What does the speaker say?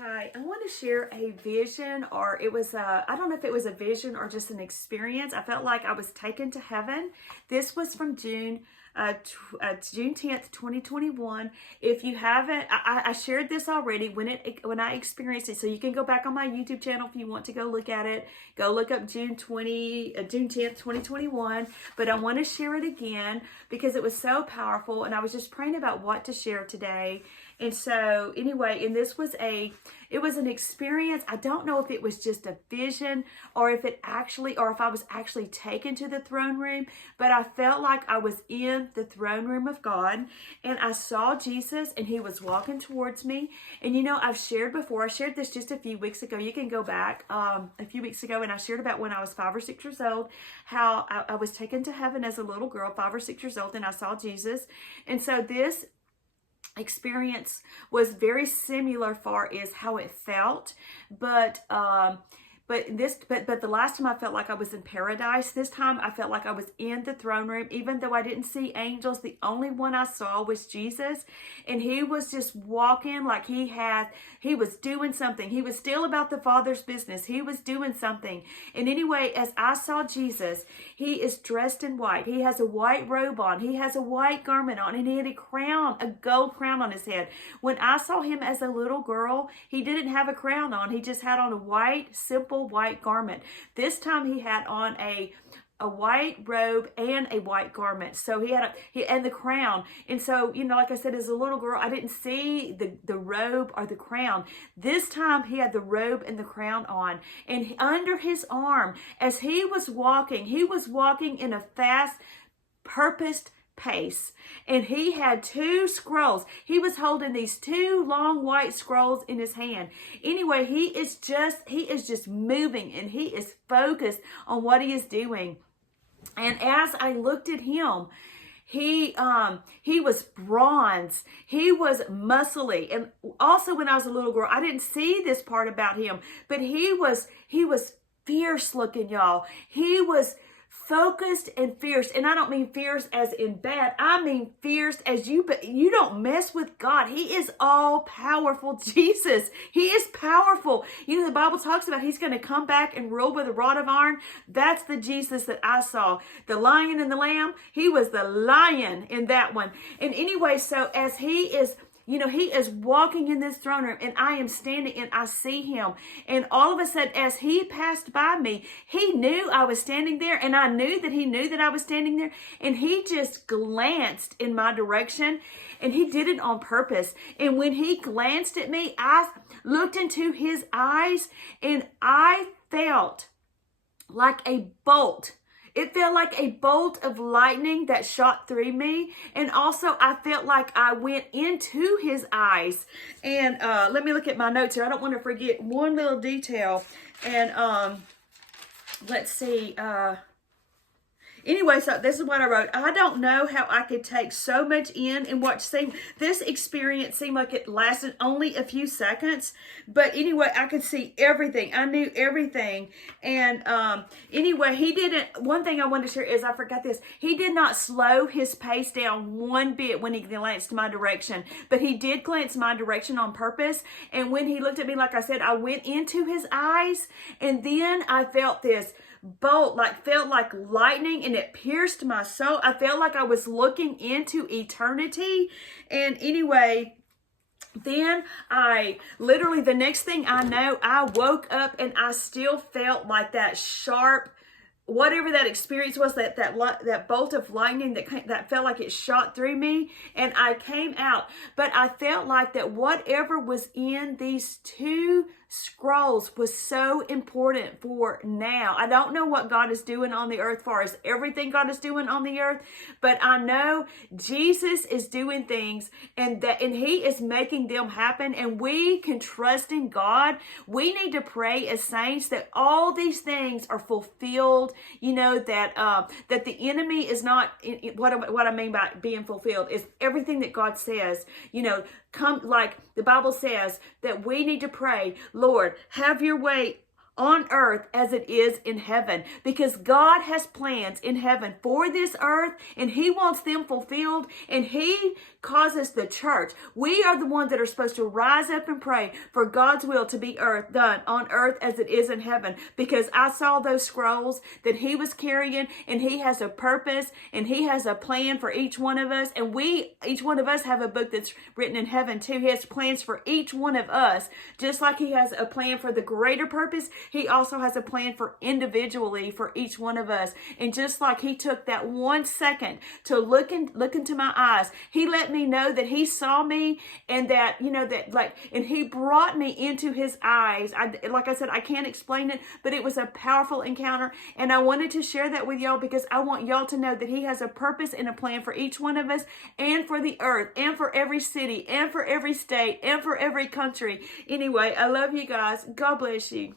Hi, I want to share a vision, or it was I don't know if it was a vision or just an experience. I felt like I was taken to heaven. This was from June 10th, 2021. If you haven't, I shared this already when I experienced it. So you can go back on my YouTube channel if you want to go look at it. Go look up June 10th, 2021. But I want to share it again because it was so powerful, and I was just praying about what to share today. And so anyway, and it was an experience. I don't know if it was just a vision or if I was actually taken to the throne room, but I felt like I was in the throne room of God, and I saw Jesus, and he was walking towards me. And I've shared before, I shared this just a few weeks ago. You can go back a few weeks ago, and I shared about when I was 5 or 6 years old, how I was taken to heaven as a little girl, 5 or 6 years old, and I saw Jesus. And so this experience was very similar far as how it felt, but the last time I felt like I was in paradise. This time I felt like I was in the throne room, even though I didn't see angels. The only one I saw was Jesus, and he was just walking like he was doing something. He was still about the Father's business. He was doing something. And anyway, as I saw Jesus, he is dressed in white. He has a white robe on. He has a white garment on, and he had a gold crown on his head. When I saw him as a little girl, he didn't have a crown on. He just had on a white, simple white garment. This time he had on a white robe and a white garment. So he and the crown. And so, like I said, as a little girl, I didn't see the robe or the crown. This time he had the robe and the crown on. And under his arm, as he was walking in a fast, purposed pace, and he had 2 scrolls. He was holding these 2 long white scrolls in his hand. Anyway, he is just moving, and he is focused on what he is doing. And as I looked at him, he was bronze. He was muscly. And also when I was a little girl, I didn't see this part about him, but he was fierce looking, y'all. He was focused and fierce. And I don't mean fierce as in bad. I mean fierce as but you don't mess with God. He is all powerful. Jesus, he is powerful. The Bible talks about he's going to come back and rule with a rod of iron. That's the Jesus that I saw. The lion and the lamb, he was the lion in that one. And anyway, so as he is walking in this throne room, and I am standing, and I see him. And all of a sudden, as he passed by me, he knew I was standing there, and I knew that he knew that I was standing there. And he just glanced in my direction, and he did it on purpose. And when he glanced at me, I looked into his eyes, and I felt like a bolt. It felt like a bolt of lightning that shot through me. And also I felt like I went into his eyes. And let me look at my notes here. I don't want to forget one little detail. And let's see. Anyway, so this is what I wrote. I don't know how I could take so much in and this experience seemed like it lasted only a few seconds. But anyway, I could see everything. I knew everything. And anyway, one thing I wanted to share is I forgot this. He did not slow his pace down one bit when he glanced my direction. But he did glance my direction on purpose. And when he looked at me, like I said, I went into his eyes. And then I felt this bolt, felt like lightning, and it pierced my soul. I felt like I was looking into eternity. And anyway, then the next thing I know, I woke up, and I still felt like that sharp, whatever that experience was, that bolt of lightning that felt like it shot through me, and I came out. But I felt like that whatever was in these 2 scrolls was so important for now. I don't know what God is doing on the earth, far as everything God is doing on the earth, but I know Jesus is doing things, and he is making them happen, and we can trust in God. We need to pray as saints that all these things are fulfilled. That the enemy is not what I mean by being fulfilled is everything that God says. Come, like the Bible says, that we need to pray, Lord, have your way on earth as it is in heaven, because God has plans in heaven for this earth, and He wants them fulfilled, and He causes the church. We are the ones that are supposed to rise up and pray for God's will to be done on earth as it is in heaven, because I saw those scrolls that He was carrying, and He has a purpose, and He has a plan for each one of us, and each one of us have a book that's written in heaven too. He has plans for each one of us, just like He has a plan for the greater purpose. He also has a plan for individually for each one of us. And just like He took that 1 second to look into my eyes, He let me know that He saw me, and that, and He brought me into His eyes. Like I said, I can't explain it, but it was a powerful encounter, and I wanted to share that with y'all because I want y'all to know that He has a purpose and a plan for each one of us, and for the earth, and for every city, and for every state, and for every country. Anyway, I love you guys. God bless you.